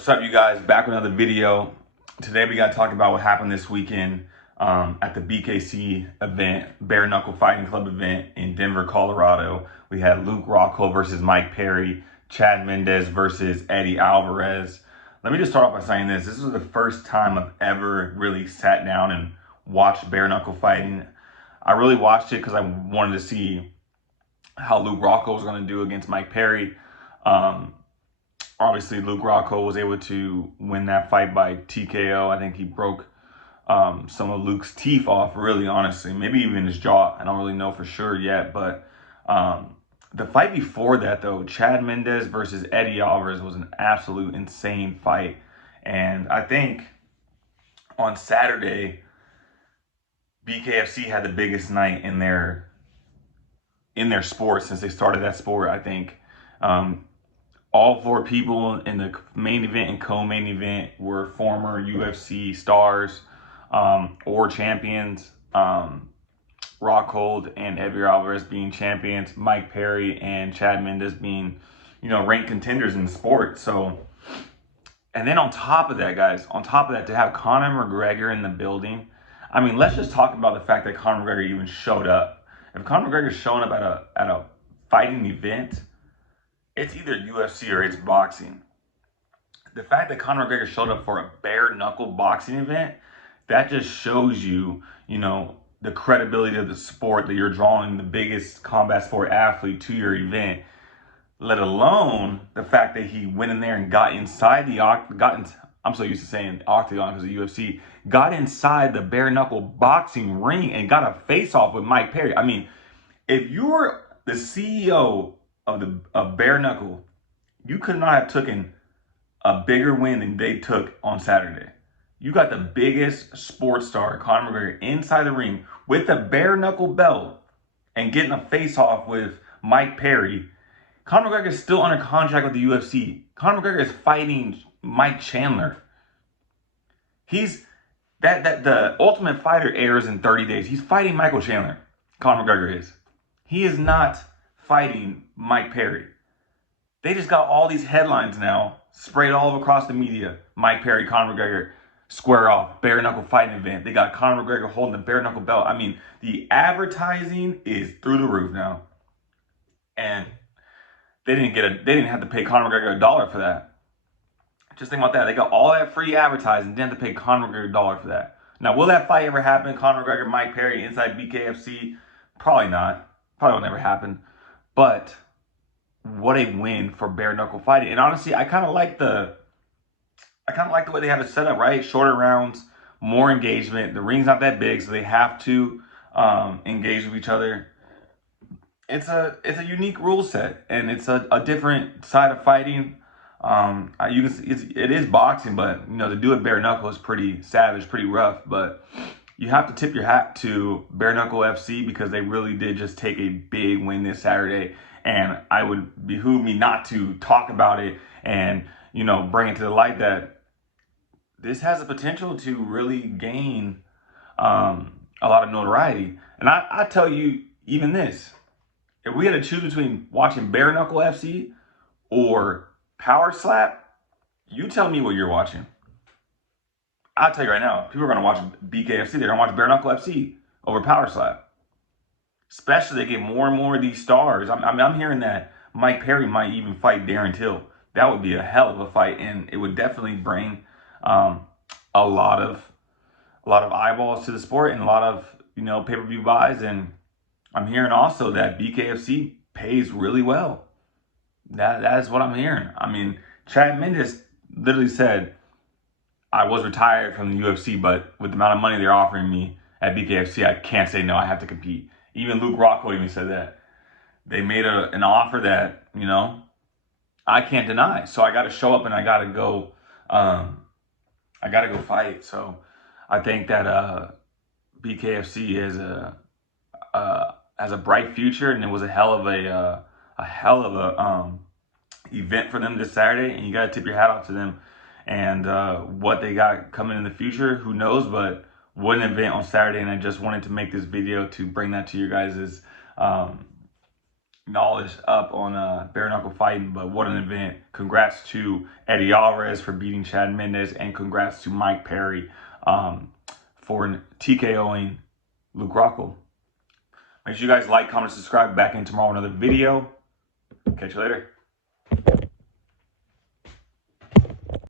What's up, you guys? Back with another video. Today we got to talk about what happened this weekend at the BKC event, Bare Knuckle Fighting Club event in Denver, Colorado. We had Luke Rockhold versus Mike Perry, Chad Mendes versus Eddie Alvarez. Let me just start off by saying this. This was the first time I've ever really sat down and watched bare knuckle fighting. I really watched it because I wanted to see how Luke Rockhold was going to do against Mike Perry. Obviously, Luke Rockhold was able to win that fight by TKO. I think he broke some of Luke's teeth off, really, honestly. Maybe even his jaw. I don't really know for sure yet. But the fight before that, though, Chad Mendes versus Eddie Alvarez, was an absolute insane fight. And I think on Saturday, BKFC had the biggest night in their sport since they started that sport, I think. All four people in the main event and co-main event were former UFC stars or champions. Rockhold and Eddie Alvarez being champions, Mike Perry and Chad Mendes being, ranked contenders in the sport. So, and then on top of that, guys, to have Conor McGregor in the building, I mean, let's just talk about the fact that Conor McGregor even showed up. If Conor McGregor's showing up at a fighting event, it's either UFC or it's boxing. The fact that Conor McGregor showed up for a bare knuckle boxing event, that just shows you, the credibility of the sport, that you're drawing the biggest combat sport athlete to your event. Let alone the fact that he went in there and got inside I'm so used to saying octagon because of UFC, got inside the bare knuckle boxing ring and got a face off with Mike Perry. I mean, if you're the CEO of bare knuckle, you could not have taken a bigger win than they took on Saturday. You got the biggest sports star, Conor McGregor, inside the ring with a bare knuckle belt and getting a face off with Mike Perry. Conor McGregor is still under contract with the UFC. Conor McGregor is fighting Mike Chandler. He's the Ultimate Fighter airs in 30 days. He's fighting Michael Chandler. Conor McGregor is. He is not fighting Mike Perry. They just got all these headlines now sprayed all across the media. Mike Perry, Conor McGregor, square off, bare knuckle fighting event. They got Conor McGregor holding the bare knuckle belt. I mean, the advertising is through the roof now. And they didn't have to pay Conor McGregor $1 for that. Just think about that. They got all that free advertising, didn't have to pay Conor McGregor $1 for that. Now, will that fight ever happen? Conor McGregor, Mike Perry inside BKFC? Probably not. Probably will never happen. But what a win for bare knuckle fighting. And honestly, I kind of like the way they have it set up, right? Shorter rounds, more engagement. The ring's not that big, so they have to engage with each other. It's a unique rule set, and it's a different side of fighting. You can see it is boxing, but to do it bare knuckle is pretty savage, pretty rough. But you have to tip your hat to Bare Knuckle FC because they really did just take a big win this Saturday. And I would behoove me not to talk about it and, bring it to the light that this has the potential to really gain a lot of notoriety. And I tell you, even this, if we had to choose between watching Bare Knuckle FC or Power Slap, you tell me what you're watching. I'll tell you right now, people are going to watch BKFC. They're going to watch Bare Knuckle FC over Power Slap. Especially they get more and more of these stars. I'm hearing that Mike Perry might even fight Darren Till. That would be a hell of a fight, and it would definitely bring a lot of eyeballs to the sport and a lot of pay-per-view buys. And I'm hearing also that BKFC pays really well. That is what I'm hearing. I mean, Chad Mendes literally said, I was retired from the UFC, but with the amount of money they're offering me at BKFC, I can't say no. I have to compete. Even Luke Rockhold even said that. They made an offer that, I can't deny. So I got to show up and I got to go. I got to go fight. So I think that BKFC has a bright future, and it was a hell of a event for them this Saturday. And you got to tip your hat off to them. And what they got coming in the future, who knows? But what an event on Saturday, and I just wanted to make this video to bring that to your guys' knowledge up on bare knuckle fighting, but what an event. Congrats to Eddie Alvarez for beating Chad Mendes, and congrats to Mike Perry for TKOing Luke Rockhold. Make sure you guys like, comment, subscribe. Back in tomorrow with another video. Catch you later.